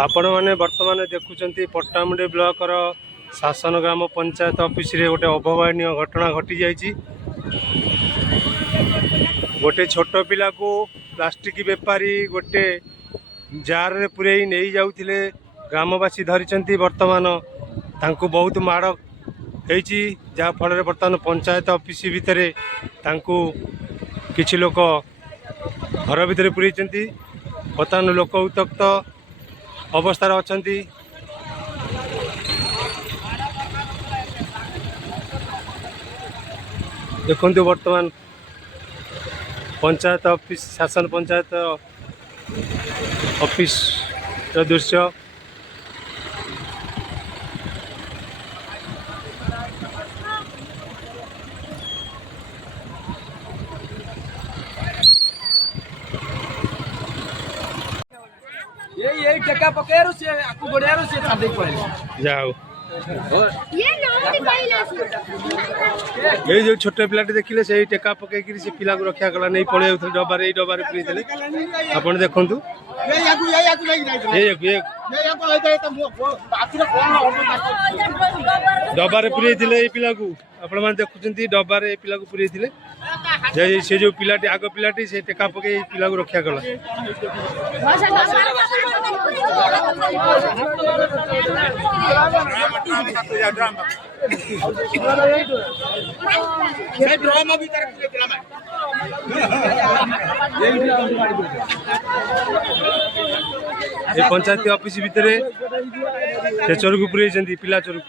आपण मैंने बर्तमान देखुं पट्टामुंडी ब्लॉकर शासन ग्राम पंचायत ऑफिस रे गोटे अभावनीय घटना घटी जाइए। गोटे छोट पिला को प्लास्टिक बेपारी गोटे जार रे पुरे नहीं जाउथिले ग्रामवासी धरिचंती। वर्तमान तांको बहुत माड़ होइची जहाँ फल बर्तमान पंचायत ऑफिस भितर तांको किछि लोक घर भितर पुरैचंती। बर्तमान लोक उत्तक्त अवस्था अछंती। देखंतु वर्तमान पंचायत ऑफिस शासन पंचायत ऑफिस दृश्य। ये टका पकेरु से आकु गोड़ियारु से छादे पड़े जाओ ये नाम पाइला ये जो छोटे पिलाटी देखिले से टेका पके से पिला को रक्षा कला नहीं पड़े डबारे डबारे पुरी देले। आपण देखंतु डबारे पुरी दिले ए पिला को आपण मान देखुचंती डबारे ए पिला को पुरी दिले। जे से जो पिलाटी आगो पिलाटी से टेका पके पिला को रक्षा कला। ये पंचायत ऑफिस भितर से चोर को पुरई पिला चोर को।